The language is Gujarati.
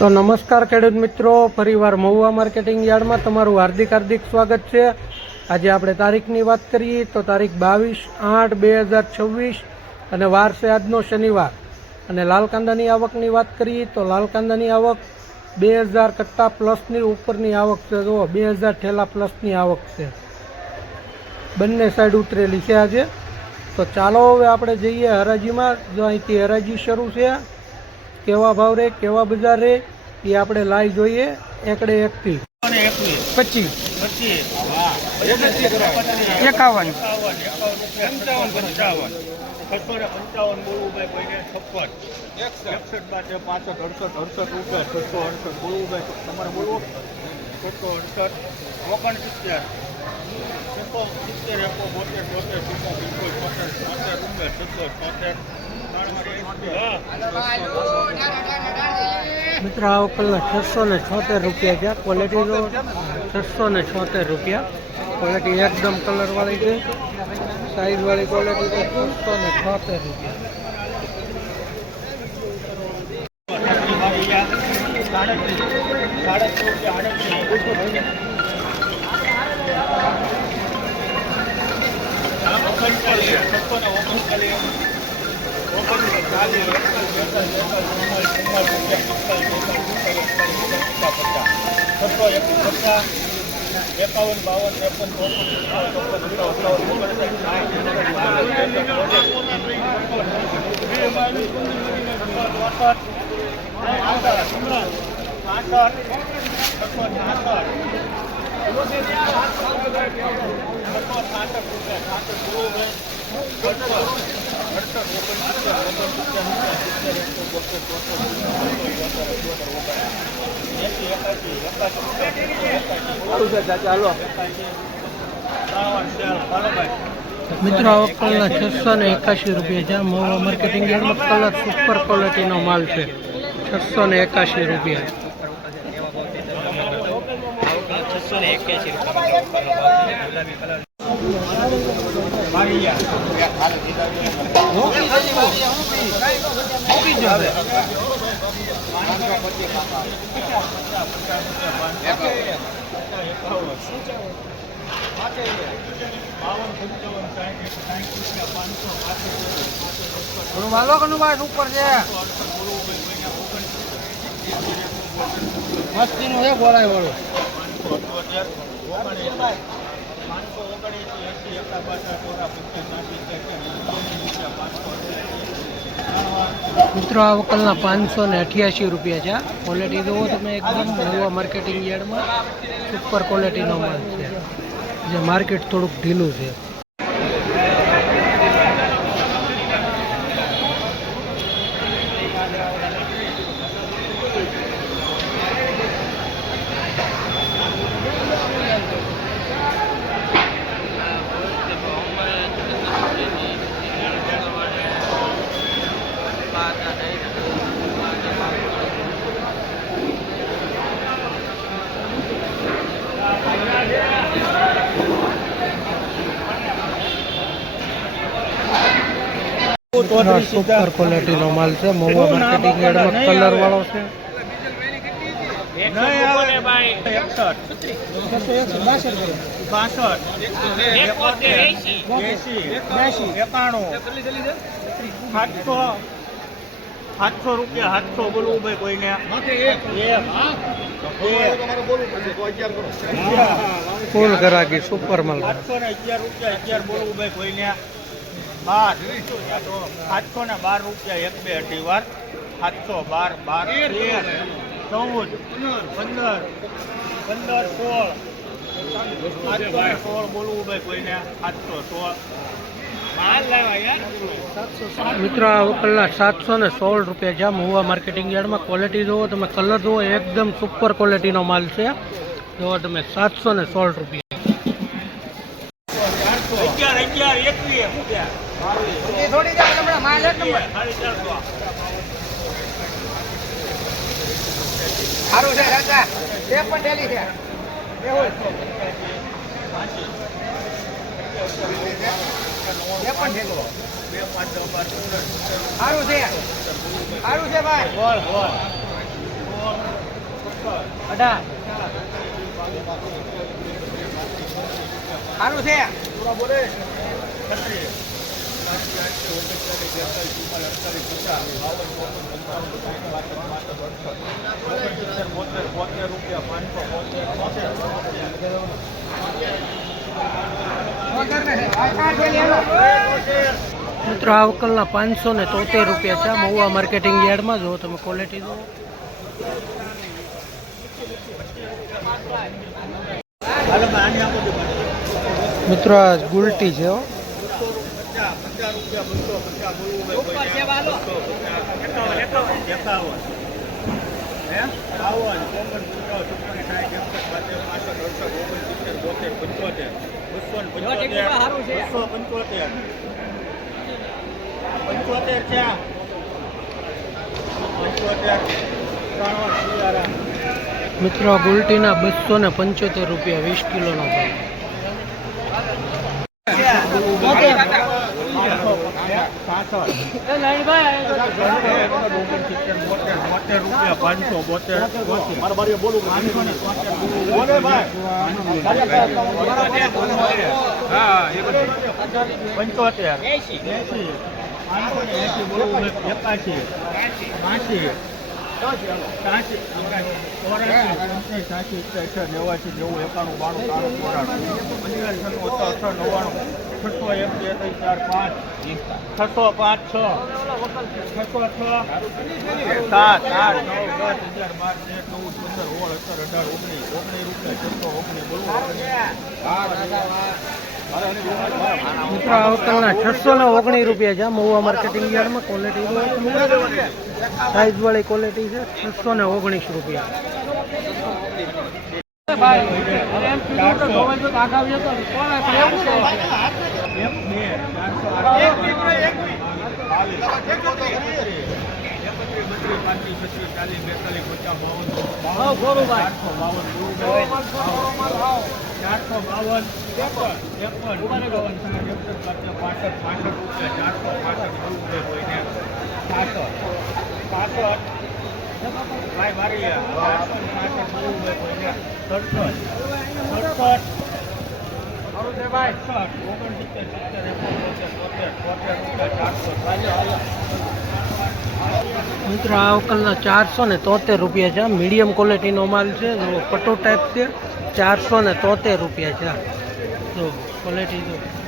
તો નમસ્કાર ખેડૂત મિત્રો, ફરીવાર મહુવા માર્કેટિંગ યાર્ડમાં તમારું હાર્દિક સ્વાગત છે। આજે આપણે તારીખની વાત કરીએ તો તારીખ 22/8/2026 અને વાર છે આજનો શનિવાર। અને લાલ કાંદાની આવકની વાત કરીએ તો લાલ કાંદાની આવક 2000 કટ્ટા પ્લસની ઉપરની આવક છે। જો 2000 ઠેલા પ્લસની આવક છે, બંને સાઈડ ઉતરેલી છે આજે। તો ચાલો હવે આપણે જઈએ હરાજીમાં। જો અહીંથી હરાજી શરૂ છે, કેવા ભાવ રે કેવા બજાર રે એ આપણે લાઈ જોઈએ। એકડે 1 થી 25 51 मित्र आवकलना 676 रुपया है। क्वालिटी जो 676 रुपया। क्वालिटी एकदम कलर वाली है, साइज वाली क्वालिटी तो 676 रुपया। मित्र आवकलना 681 रुपया है। महुआ मार्केटिंग यार्ड में कलर सुपर क्वालिटी नो माल है। 681 रुपया। वालो कनुभाई ऊपर से मस्ती नो है बोला वालो मित्रों आवकलना 588 रुपया है। क्वालिटी जो तमे एकदम महुआ मार्केटिंग यार्ड में सुपर क्वालिटी नो माल है। जे मार्केट थोड़ुंक ढीलू है। सुपर क्वालिटी नो माल है। महुआ मार्केटिंग यार्ड में कलर वालों से ₹700 700 बोलू भाई कोई ने फूल करा की सुपर माल 711 बोलू भाई कोई ने 712 रुपया 1-2 વાર 712 12 13 14 15 16 બોલવું ભાઈ કોઈને 716 मित्र आवकलना 716 रुपया है। महुआ मार्केटिंग यार्ड में क्वालिटी जो तमे कलर जो एकदम सुपर क्वालिटी नो माल है। जो तमे 716 रुपया। સારું છે ભાઈ. સારું છે મિત્રો આ વકલના 573 રૂપિયા છે મહુવા માર્કેટિંગ યાર્ડમાં. જો તમે ક્વોલિટી જુઓ. મિત્રો આ ગુલટી છે હો. મિત્રો ગુલટીના 275 રૂપિયા 20 કિલોનો ભાવ. મિત્રો આ વકલના 619 રૂપિયા છે મહુવા માર્કેટિંગ યાર્ડમાં. ક્વોલિટી સાઈઝ વાળી ક્વોલિટી છે. 619 રૂપિયા. મિત્રો આ વકલના 473 રૂપિયા છે. મીડિયમ ક્વોલિટીનો માલ છે. જો પટો ટાઈપ છે. 473 રૂપિયા છે. જો ક્વોલિટી જો.